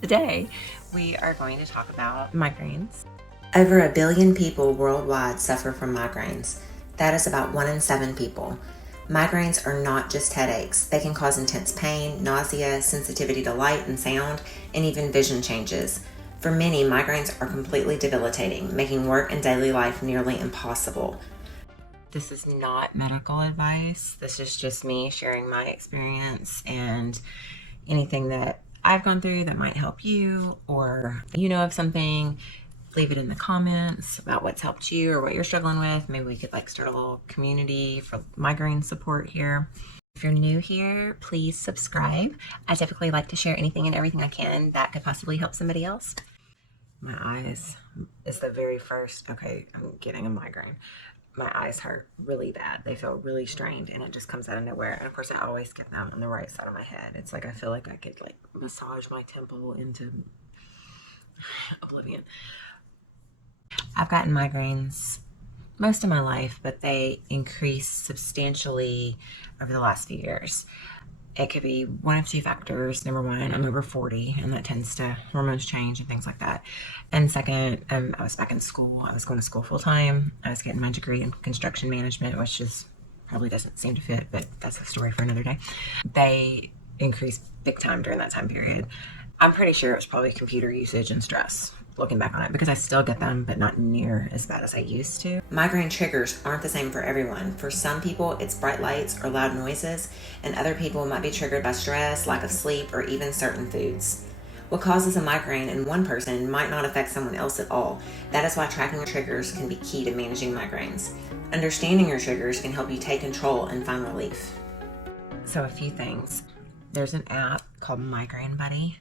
Today, we are going to talk about migraines. Over 1 billion people worldwide suffer from migraines. That is about 1 in 7 people. Migraines are not just headaches. They can cause intense pain, nausea, sensitivity to light and sound, and even vision changes. For many, migraines are completely debilitating, making work and daily life nearly impossible. This is not medical advice. This is just me sharing my experience and anything that I've gone through that might help you, or you know of something, leave it in the comments about what's helped you or what you're struggling with. Maybe we could start a little community for migraine support here. If you're new here, please subscribe. I typically like to share anything and everything I can that could possibly help somebody else. My eyes is the very first, okay, I'm getting a migraine. My eyes hurt really bad. They feel really strained and it just comes out of nowhere. And of course I always get them on the right side of my head. It's like I feel like I could massage my temple into oblivion. I've gotten migraines most of my life, but they increased substantially over the last few years. It could be one of two factors. Number one, I'm over 40, and that tends to, hormones change and things like that. And second, I was back in school. I was going to school full time. I was getting my degree in construction management, which is probably doesn't seem to fit, but that's a story for another day. They increased big time during that time period. I'm pretty sure it was probably computer usage and stress, looking back on it, because I still get them, but not near as bad as I used to. Migraine triggers aren't the same for everyone. For some people, it's bright lights or loud noises, and other people might be triggered by stress, lack of sleep, or even certain foods. What causes a migraine in one person might not affect someone else at all. That is why tracking your triggers can be key to managing migraines. Understanding your triggers can help you take control and find relief. So a few things. There's an app called Migraine Buddy,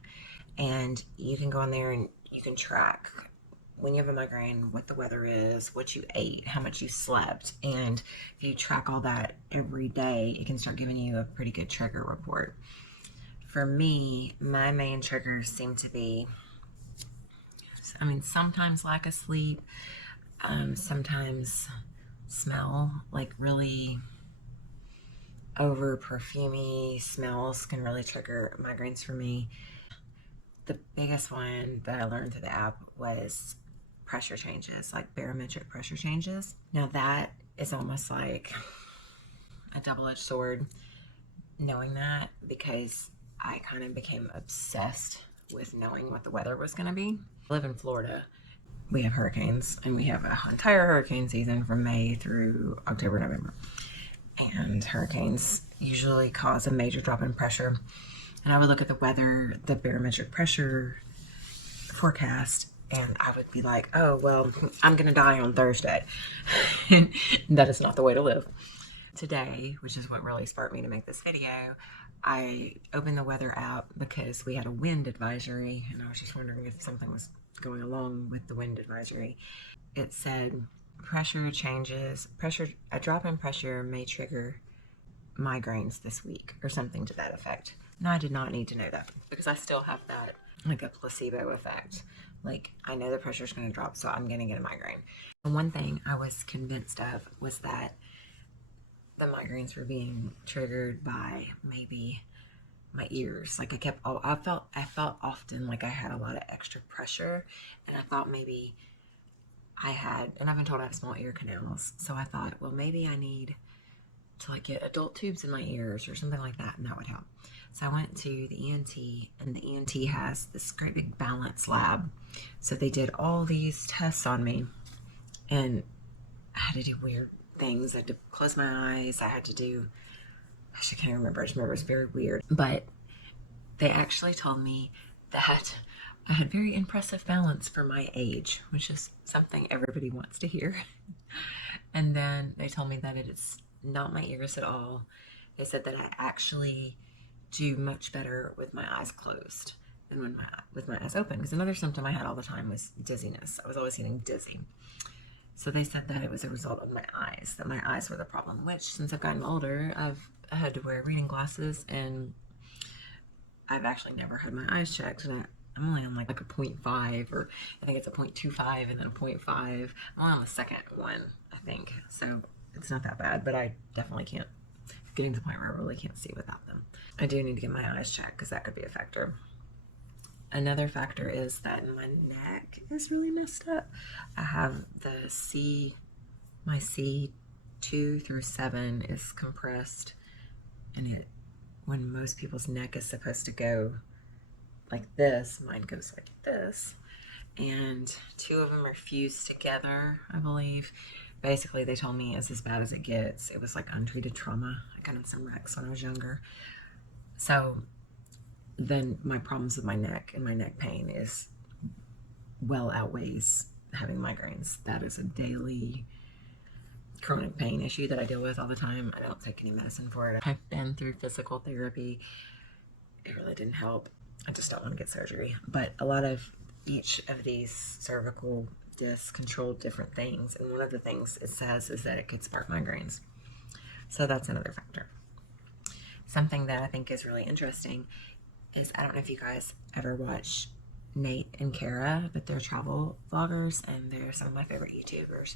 and you can go on there and you can track when you have a migraine, what the weather is, what you ate, how much you slept. And if you track all that every day, it can start giving you a pretty good trigger report. For me, my main triggers seem to be, sometimes lack of sleep, sometimes smell, like really over perfumey smells can really trigger migraines for me. The biggest one that I learned through the app was pressure changes, like barometric pressure changes. Now that is almost like a double-edged sword, knowing that, because I kind of became obsessed with knowing what the weather was going to be. I live in Florida. We have hurricanes, and we have an entire hurricane season from May through October, November. And hurricanes usually cause a major drop in pressure. And I would look at the weather, the barometric pressure forecast, and I would be like, oh, well, I'm going to die on Thursday. And that is not the way to live. Today, which is what really sparked me to make this video, I opened the weather app because we had a wind advisory, and I was just wondering if something was going along with the wind advisory. It said pressure changes, a drop in pressure may trigger migraines this week, or something to that effect. No, I did not need to know that, because I still have that, like a placebo effect. Like, I know the pressure's going to drop, so I'm going to get a migraine. And one thing I was convinced of was that the migraines were being triggered by maybe my ears. Like I felt often like I had a lot of extra pressure, and I thought maybe I had, and I've been told I have small ear canals. So I thought, well, maybe I need to get adult tubes in my ears or something like that, and that would help. So I went to the ENT, and the ENT has this great big balance lab. So they did all these tests on me, and I had to do weird things. I had to close my eyes. I can't remember. I just remember it was very weird. But they actually told me that I had very impressive balance for my age, which is something everybody wants to hear. And then they told me that it is not my ears at all. They said that I actually do much better with my eyes closed than with my eyes open, because another symptom I had all the time was dizziness. I was always getting dizzy. So they said that it was a result of my eyes, that my eyes were the problem, which since I've gotten older, I've had to wear reading glasses, and I've actually never had my eyes checked, and I'm only on like a 0.5, or I think it's a 0.25 and then a 0.5. I'm only on the second one, I think. So it's not that bad, but I definitely can't, getting to the point where I really can't see without them. I do need to get my eyes checked, because that could be a factor. Another factor is that my neck is really messed up. I have my C2 through 7 is compressed, and when most people's neck is supposed to go like this, mine goes like this, and 2 of them are fused together, I believe. Basically, they told me it's as bad as it gets. It was like untreated trauma. I got in some wrecks when I was younger. So then my problems with my neck and my neck pain is well outweighs having migraines. That is a daily chronic pain issue that I deal with all the time. I don't take any medicine for it. I've been through physical therapy. It really didn't help. I just don't want to get surgery. But each of these cervical discs control different things. And one of the things it says is that it could spark migraines. So that's another factor. Something that I think is really interesting is, I don't know if you guys ever watch Nate and Kara, but they're travel vloggers and they're some of my favorite YouTubers.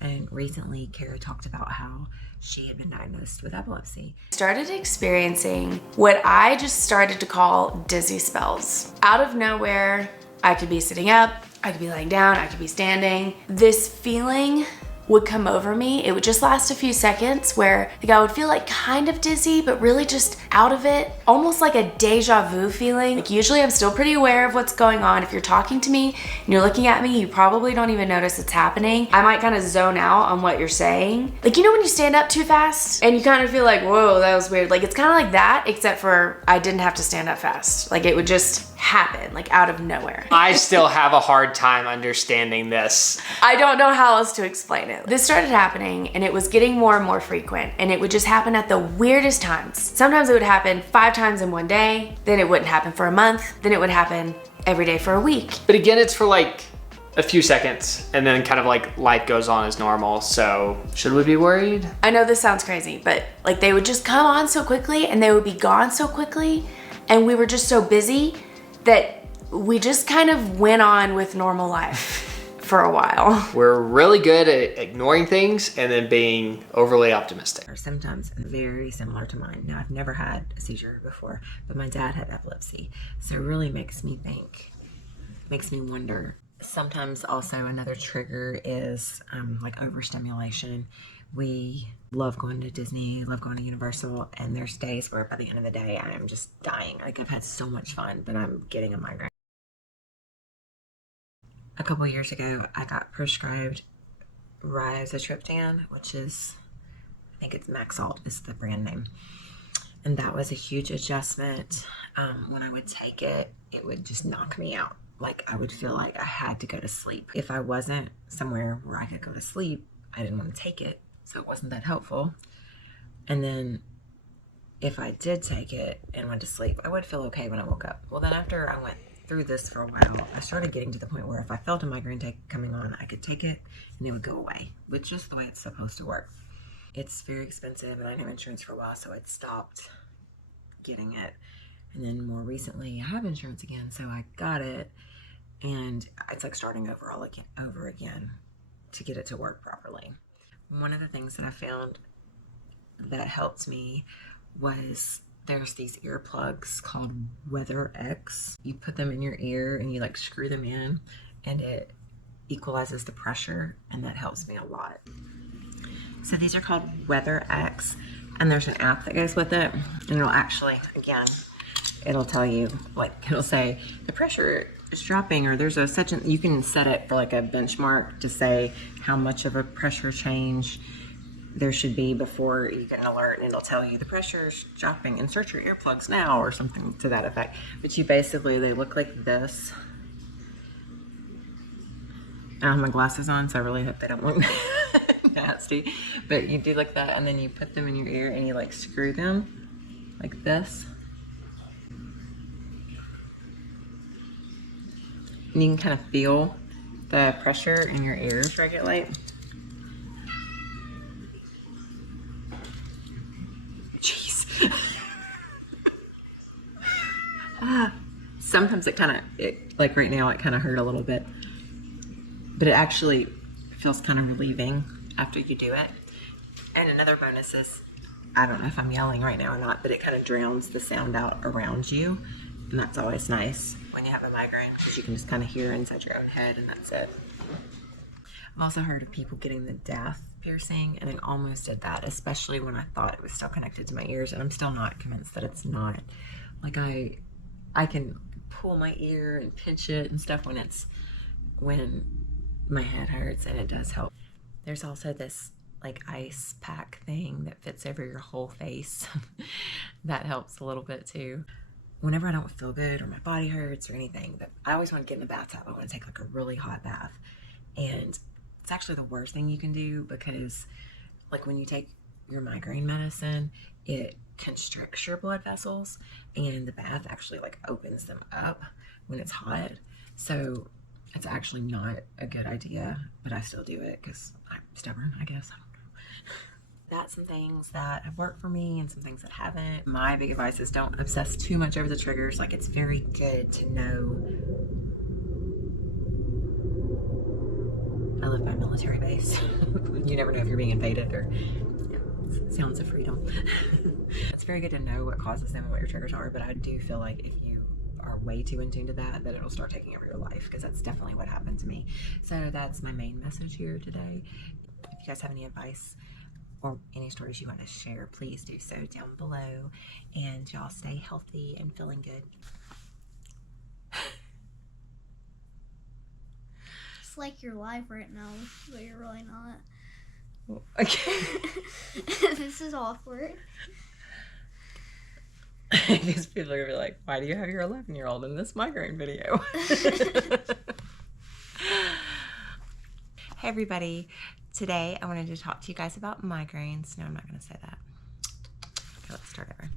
And recently Kara talked about how she had been diagnosed with epilepsy. Started experiencing what I just started to call dizzy spells. Out of nowhere, I could be sitting up, I could be laying down, I could be standing. This feeling would come over me. It would just last a few seconds where like I would feel like kind of dizzy, but really just out of it, almost like a deja vu feeling. Like usually I'm still pretty aware of what's going on. If you're talking to me and you're looking at me, you probably don't even notice it's happening. I might kind of zone out on what you're saying. Like, you know when you stand up too fast and you kind of feel like, whoa, that was weird. Like it's kind of like that, except for I didn't have to stand up fast. Like it would just happen, like out of nowhere. I still have a hard time understanding this. I don't know how else to explain it. This started happening and it was getting more and more frequent, and it would just happen at the weirdest times. Sometimes it would happen 5 times in one day, then it wouldn't happen for a month, then it would happen every day for a week. But again, it's for like a few seconds and then kind of like life goes on as normal. So should we be worried? I know this sounds crazy, but like they would just come on so quickly and they would be gone so quickly, and we were just so busy that we just kind of went on with normal life for a while. We're really good at ignoring things and then being overly optimistic. Our symptoms are very similar to mine. Now, I've never had a seizure before, but my dad had epilepsy. So it really makes me wonder. Sometimes also another trigger is like overstimulation. We love going to Disney, love going to Universal, and there's days where by the end of the day, I am just dying. Like I've had so much fun, but I'm getting a migraine. A couple years ago, I got prescribed rizatriptan, which is, I think it's Maxalt is the brand name. And that was a huge adjustment. When I would take it, it would just knock me out. Like I would feel like I had to go to sleep. If I wasn't somewhere where I could go to sleep, I didn't want to take it. So it wasn't that helpful. And then if I did take it and went to sleep, I would feel okay when I woke up. Well, then after I went through this for a while, I started getting to the point where if I felt a migraine coming on, I could take it and it would go away, which is the way it's supposed to work. It's very expensive and I didn't have insurance for a while, so I'd stopped getting it. And then more recently, I have insurance again, so I got it, and it's like starting over again to get it to work properly. One of the things that I found that helped me was there's these earplugs called Weather X. You put them in your ear and you like screw them in, and it equalizes the pressure, and that helps me a lot. So these are called Weather X, and there's an app that goes with it, and it'll actually, again, it'll tell you, like it'll say the pressure is dropping, or there's you can set it for like a benchmark to say how much of a pressure change there should be before you get an alert, and it'll tell you the pressure's dropping, insert your earplugs now, or something to that effect. But they look like this. I don't have my glasses on, so I really hope they don't look nasty. But you do like that, and then you put them in your ear and you like screw them like this. And you can kind of feel the pressure in your ears regulate. Jeez. Sometimes like right now, it kind of hurt a little bit. But it actually feels kind of relieving after you do it. And another bonus is, I don't know if I'm yelling right now or not, but it kind of drowns the sound out around you. And that's always nice. when you have a migraine because you can just kind of hear inside your own head and that's it. I've also heard of people getting the death piercing, and I almost did that, especially when I thought it was still connected to my ears, and I'm still not convinced that it's not. Like I can pull my ear and pinch it and stuff when my head hurts, and it does help. There's also this like ice pack thing that fits over your whole face. That helps a little bit too. Whenever I don't feel good or my body hurts or anything, but I always want to get in the bathtub. I want to take like a really hot bath, and it's actually the worst thing you can do because like when you take your migraine medicine, it constricts your blood vessels, and the bath actually like opens them up when it's hot. So it's actually not a good idea, but I still do it because I'm stubborn, I guess. I don't know. That's some things that have worked for me and some things that haven't. My big advice is don't obsess too much over the triggers. Like, it's very good to know. I live by a military base. You never know if you're being invaded or sounds of freedom. It's very good to know what causes them and what your triggers are, but I do feel like if you are way too in tune to that it'll start taking over your life, because that's definitely what happened to me. So that's my main message here today. If you guys have any advice or any stories you want to share, please do so down below, and y'all stay healthy and feeling good. It's like you're live right now, but you're really not. Okay. This is awkward. Because people are gonna be like, why do you have your 11-year-old in this migraine video? Hey everybody, today I wanted to talk to you guys about migraines. No, I'm not gonna say that. Okay, let's start over.